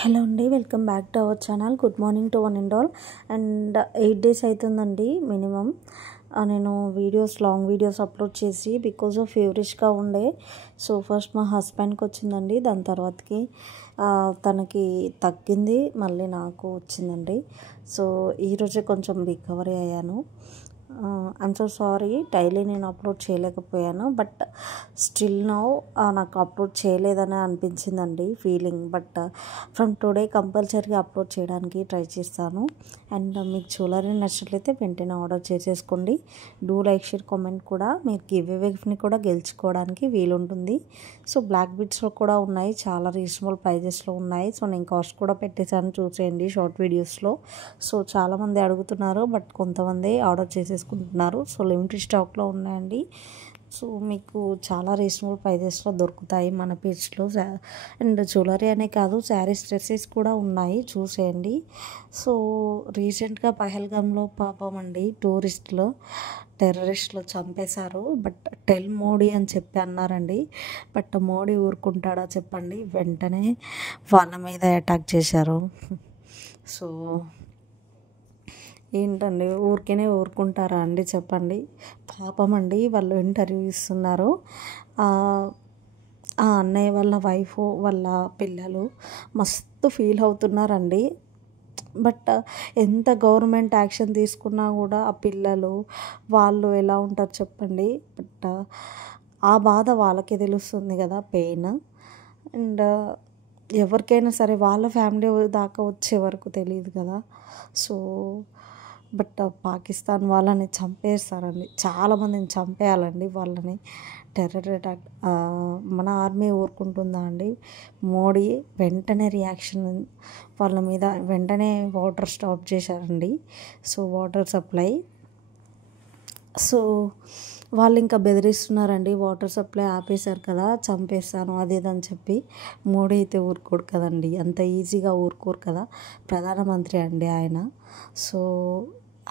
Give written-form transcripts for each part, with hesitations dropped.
Hello అండి, welcome back to our channel. Good morning to one and all. And 8 days అవుతుందండి minimum నేను long videos upload చేసి, because of ఫీవరిష్గా ఉండే. So first మా హస్బెండ్కి వచ్చిందండి, దాని తర్వాతకి తనకి తగ్గింది, మళ్ళీ నాకు వచ్చిందండి. సో ఈరోజే కొంచెం రికవరీ అయ్యాను. ఐఎమ్ సో సారీ, డైలీ నేను అప్లోడ్ చేయలేకపోయాను. బట్ స్టిల్ నౌ నాకు అప్లోడ్ చేయలేదని అనిపించిందండి ఫీలింగ్. బట్ ఫ్రమ్ టుడే కంపల్సరీగా అప్లోడ్ చేయడానికి ట్రై చేస్తాను. అండ్ మీకు జ్యువెలరీ నచ్చినట్లయితే వెంటనే ఆర్డర్ చేసేసుకోండి. డూ లైక్, షేర్, కామెంట్ కూడా. మీరు గివ్ అవేని కూడా గెలుచుకోవడానికి వీలుంటుంది. సో బ్లాక్ బిట్స్లో కూడా ఉన్నాయి, చాలా రీజనబుల్ ప్రైజెస్లో ఉన్నాయి. సో నేను కాస్ట్ కూడా పెట్టేశాను, చూసేయండి షార్ట్ వీడియోస్లో. సో చాలామంది అడుగుతున్నారు, బట్ కొంతమంది ఆర్డర్ చేసేసుకుంటున్నారు. సో లిమిటెడ్ స్టాక్లో ఉన్నాయండి. సో మీకు చాలా రీజనబుల్ ప్రైజెస్లో దొరుకుతాయి మన పేజ్లో. అండ్ జ్యువెలరీ అనే కాదు, శారీస్, డ్రెస్సెస్ కూడా ఉన్నాయి, చూసేయండి. సో రీసెంట్గా పహల్గామ్లో పాపం అండి టెర్రరిస్టులు చంపేశారు. బట్ టెల్ మోడీ అని చెప్పి అన్నారండి. బట్ మోడీ ఊరుకుంటాడా చెప్పండి, వెంటనే వాళ్ళ మీద అటాక్ చేశారు. సో ఏంటండి, ఊరికేనే ఊరుకుంటారా అండి చెప్పండి. పాపం అండి, వాళ్ళు ఇంటర్వ్యూ ఇస్తున్నారు. ఆ అన్నయ్య వాళ్ళ వైఫ్, వాళ్ళ పిల్లలు మస్తు ఫీల్ అవుతున్నారండి. బట్ ఎంత గవర్నమెంట్ యాక్షన్ తీసుకున్నా కూడా ఆ పిల్లలు వాళ్ళు ఎలా ఉంటారు చెప్పండి. బట్ ఆ బాధ వాళ్ళకే తెలుస్తుంది కదా, పెయిన్. అండ్ ఎవరికైనా సరే వాళ్ళ ఫ్యామిలీ దాకా వచ్చే వరకు తెలియదు కదా. సో బట్ పాకిస్తాన్ వాళ్ళని చంపేస్తారండి, చాలామందిని చంపేయాలండి వాళ్ళని. టెర్రర్ అటాక్ మన ఆర్మీ ఊరుకుంటుందా అండి? మోడీ వెంటనే రియాక్షన్ వాళ్ళ మీద, వెంటనే వాటర్ స్టాప్ చేశారండి. సో వాటర్ సప్లై, సో వాళ్ళు ఇంకా బెదిరిస్తున్నారండి, వాటర్ సప్లై ఆపేశారు కదా, చంపేస్తాను అది ఇదని చెప్పి. మోడీ అయితే ఊరుకోడు కదండి, అంత ఈజీగా ఊరుకోరు కదా, ప్రధానమంత్రి అండి ఆయన. సో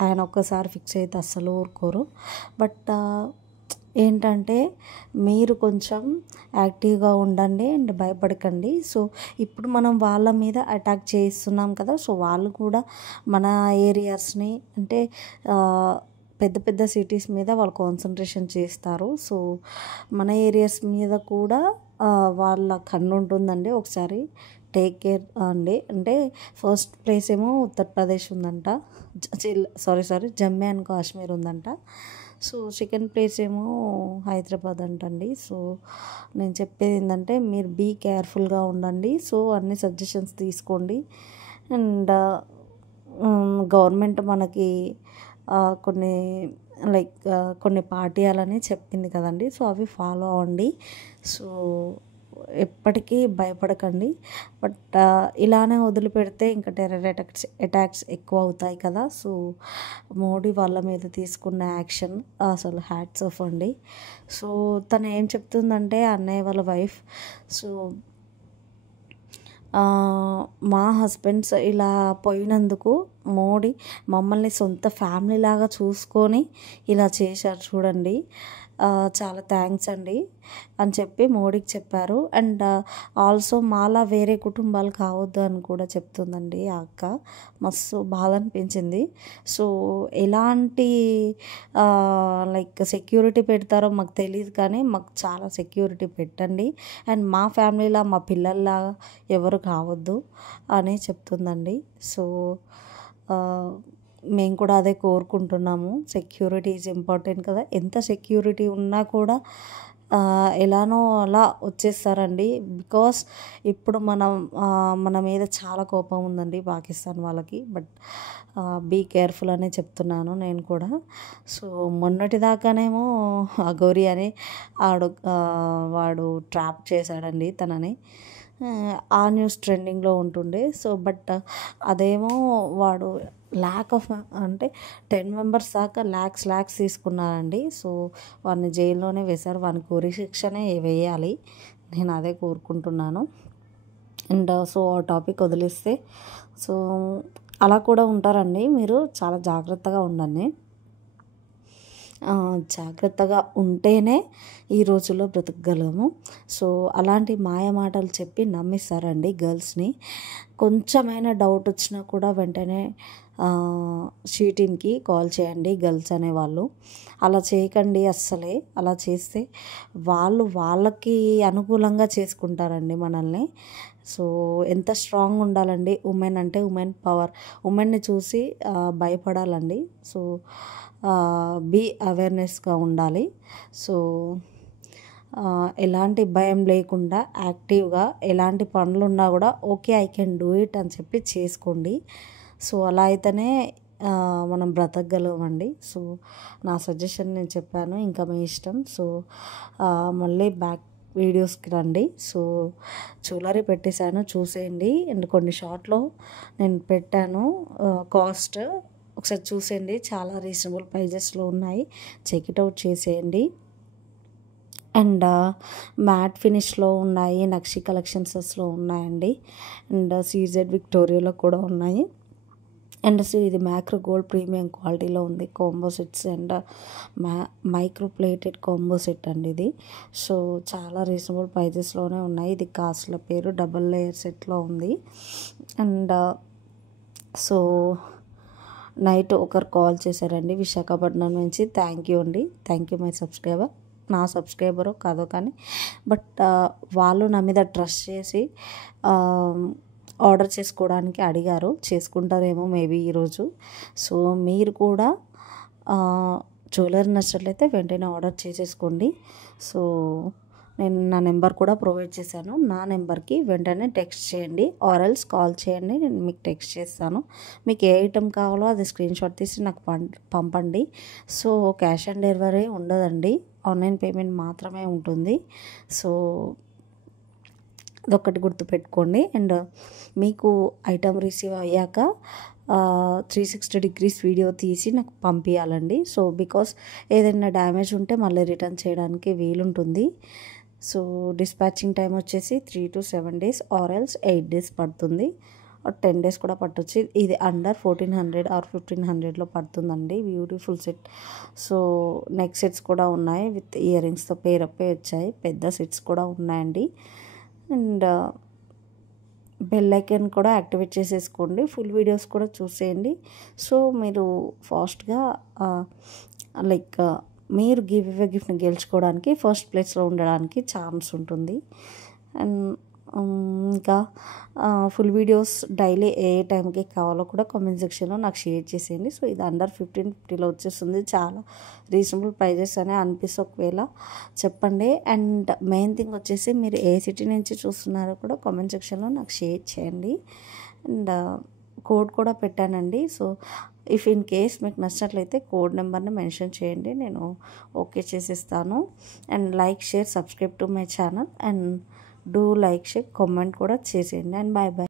ఆయన ఒక్కసారి ఫిక్స్ అయితే అస్సలు ఊరుకోరు. బట్ ఏంటంటే మీరు కొంచెం యాక్టివ్గా ఉండండి అండ్ భయపడకండి. సో ఇప్పుడు మనం వాళ్ళ మీద అటాక్ చేస్తున్నాం కదా, సో వాళ్ళు కూడా మన ఏరియాస్ని, అంటే పెద్ద పెద్ద సిటీస్ మీద వాళ్ళు కాన్సన్ట్రేషన్ చేస్తారు. సో మన ఏరియాస్ మీద కూడా వాళ్ళ కన్ను ఉంటుందండి. ఒకసారి టేక్ కేర్ అండి. అంటే ఫస్ట్ ప్లేస్ ఏమో ఉత్తరప్రదేశ్ ఉందంట, జమ్మూ అండ్ కాశ్మీర్ ఉందంట. సో సెకండ్ ప్లేస్ ఏమో హైదరాబాద్ అంటండి. సో నేను చెప్పేది ఏంటంటే మీరు బీ కేర్ఫుల్గా ఉండండి. సో అన్ని సజెషన్స్ తీసుకోండి. అండ్ గవర్నమెంట్ మనకి కొన్ని కొన్ని పాటియాలని చెప్పింది కదండి, సో అవి ఫాలో అవ్వండి. సో ఎప్పటికీ భయపడకండి. బట్ ఇలానే వదిలిపెడితే ఇంకా టెర్రర్ అటాక్స్ ఎక్కువ అవుతాయి కదా. సో మోడీ వాళ్ళ మీద తీసుకున్న యాక్షన్ అసలు హ్యాట్స్ ఆఫ్ అండి. సో తను ఏం చెప్తుందంటే, అన్నయ్య వాళ్ళ వైఫ్, సో మా హస్బెండ్స్ ఇలా పోయినందుకు మోడీ మమ్మల్ని సొంత ఫ్యామిలీ లాగా చూసుకొని ఇలా చేశారు చూడండి, చాలా థ్యాంక్స్ అండి అని చెప్పి మోడీకి చెప్పారు. అండ్ ఆల్సో మాలా వేరే కుటుంబాలు కావద్దు అని కూడా చెప్తుందండి ఆ అక్క. మస్తు బాధ అనిపించింది. సో ఎలాంటి సెక్యూరిటీ పెడతారో మాకు తెలియదు, కానీ మాకు చాలా సెక్యూరిటీ పెట్టండి. అండ్ మా ఫ్యామిలీలా, మా పిల్లల్లాగా ఎవరు కావద్దు అని చెప్తుందండి. సో మేము కూడా అదే కోరుకుంటున్నాము. సెక్యూరిటీ ఈజ్ ఇంపార్టెంట్ కదా, ఎంత సెక్యూరిటీ ఉన్నా కూడా ఎలానో అలా వచ్చేస్తారండి. బికాస్ ఇప్పుడు మన మీద చాలా కోపం ఉందండి పాకిస్తాన్ వాళ్ళకి. బట్ బీ కేర్ఫుల్ అనే చెప్తున్నాను నేను కూడా. సో మొన్నటి దాకానేమో అఘోరి అని వాడు ట్రాప్ చేశాడండి తనని, ఆ న్యూస్ ట్రెండింగ్లో ఉంటుండే. సో బట్ అదేమో వాడు అంటే 10 members దాకా ల్యాక్స్ తీసుకున్నారండి. సో వాడిని జైల్లోనే వేశారు, వానికి ఉరి శిక్షనే వేయాలి, నేను అదే కోరుకుంటున్నాను. అండ్ సో ఆ టాపిక్ వదిలేస్తే, సో అలా కూడా ఉంటారండి, మీరు చాలా జాగ్రత్తగా ఉండండి. జాగ్రత్తగా ఉంటేనే ఈ రోజుల్లో బ్రతకగలము. సో అలాంటి మాయ మాటలు చెప్పి నమ్మిస్తారండి గర్ల్స్ని. కొంచెమైనా డౌట్ వచ్చినా కూడా వెంటనే టీమ్కి కాల్ చేయండి గర్ల్స్ అనేవాళ్ళు. అలా చేయకండి అస్సలే. అలా చేస్తే వాళ్ళకి అనుకూలంగా చేసుకుంటారండి మనల్ని. సో ఎంత స్ట్రాంగ్ ఉండాలండి. ఉమెన్ అంటే ఉమెన్ పవర్. ఉమెన్ని చూసి భయపడాలండి. సో బీ అవేర్నెస్గా ఉండాలి. సో ఎలాంటి భయం లేకుండా యాక్టివ్గా ఎలాంటి పనులున్నా కూడా okay I can do it అని చెప్పి చేసుకోండి. సో అలా అయితేనే మనం బ్రతకగలమండి. సో నా సజెషన్ నేను చెప్పాను, ఇంకా మీ ఇష్టం. సో మళ్ళీ బ్యాక్ వీడియోస్కి రండి. సో జ్యువెలరీ పెట్టేశాను, చూసేయండి. అండ్ కొన్ని షార్ట్లో నేను పెట్టాను కాస్ట్, ఒకసారి చూసేయండి. చాలా రీజనబుల్ ప్రైజెస్లో ఉన్నాయి, చెక్ ఇట్ అవుట్ చేసేయండి. అండ్ మ్యాట్ ఫినిష్లో ఉన్నాయి, నక్షి కలెక్షన్స్లో ఉన్నాయండి. అండ్ సీజెడ్ విక్టోరియాలో కూడా ఉన్నాయి. అండ్ ఇది మ్యాక్రో గోల్డ్ ప్రీమియం క్వాలిటీలో ఉంది. Combo sets and micro plated combo set అండి ఇది. సో చాలా రీజనబుల్ ప్రైజెస్లోనే ఉన్నాయి. ఇది కాస్ట్ల పేరు డబల్ లేయర్ సెట్లో ఉంది. అండ్ సో నైట్ ఒకరు కాల్ చేశారండి విశాఖపట్నం నుంచి. థ్యాంక్ యూ అండి, థ్యాంక్ యూ మై సబ్స్క్రైబర్. నా సబ్స్క్రైబరో కాదో కానీ బట్ వాళ్ళు నా మీద ట్రస్ట్ చేసి ఆర్డర్ చేసుకోవడానికి అడిగారు. చేసుకుంటారేమో మేబీ ఈరోజు. సో మీరు కూడా జ్యువెలరీ నచ్చినట్లయితే వెంటనే ఆర్డర్ చేసేసుకోండి. సో నేను నా నెంబర్ కూడా ప్రొవైడ్ చేశాను. నా నెంబర్కి వెంటనే టెక్స్ట్ చేయండి ఆర్ఎల్స్ కాల్ చేయండి, నేను మీకు టెక్స్ట్ చేస్తాను. మీకు ఏ ఐటెం కావాలో అది స్క్రీన్షాట్ తీసి నాకు పంపండి. సో క్యాష్ ఆన్ డెలివరీ ఉండదండి, ఆన్లైన్ పేమెంట్ మాత్రమే ఉంటుంది. సో అదొక్కటి గుర్తుపెట్టుకోండి. అండ్ మీకు ఐటమ్ రిసీవ్ అయ్యాక 360 degrees వీడియో తీసి నాకు పంపించాలండి. సో బికాస్ ఏదైనా డ్యామేజ్ ఉంటే మళ్ళీ రిటర్న్ చేయడానికి వీలుంటుంది. సో డిస్పాచింగ్ టైం వచ్చేసి 3 to 7 days or else 8 days పడుతుంది, 10 days కూడా పట్టొచ్చు. ఇది అండర్ 1400 ఆర్ 1500లో పడుతుందండి. Beautiful set. So neck sets కూడా ఉన్నాయి, విత్ ఇయర్ రింగ్స్తో పేరప్పే వచ్చాయి. పెద్ద సెట్స్ కూడా ఉన్నాయండి. అండ్ బెల్ ఐకాన్ కూడా యాక్టివేట్ చేసేసుకోండి. ఫుల్ వీడియోస్ కూడా చూసేయండి. సో మీరు ఫాస్ట్గా లైక్ మీరు గిఫ్ట్ని గెలుచుకోవడానికి ఫస్ట్ ప్లేస్లో ఉండడానికి ఛాన్స్ ఉంటుంది. అండ్ ఇంకా ఫుల్ వీడియోస్ డైలీ ఏ టైంకి కావాలో కూడా కామెంట్ సెక్షన్లో నాకు షేర్ చేసేయండి. సో ఇది అండర్ 1550లో వచ్చేస్తుంది. చాలా రీజనబుల్ ప్రైజెస్ అనే అనిపిస్తే ఒకవేళ చెప్పండి. అండ్ మెయిన్ థింగ్ వచ్చేసి మీరు ఏ సిటీ నుంచి చూస్తున్నారో కూడా కామెంట్ సెక్షన్లో నాకు షేర్ చేయండి. అండ్ కోడ్ కూడా పెట్టానండి. సో ఇఫ్ ఇన్ కేస్ మీకు నచ్చినట్లయితే కోడ్ నెంబర్ని మెన్షన్ చేయండి, నేను ఓకే చేసేస్తాను. And like share subscribe to my channel and do like share comment కూడా చేసేయండి. And bye bye.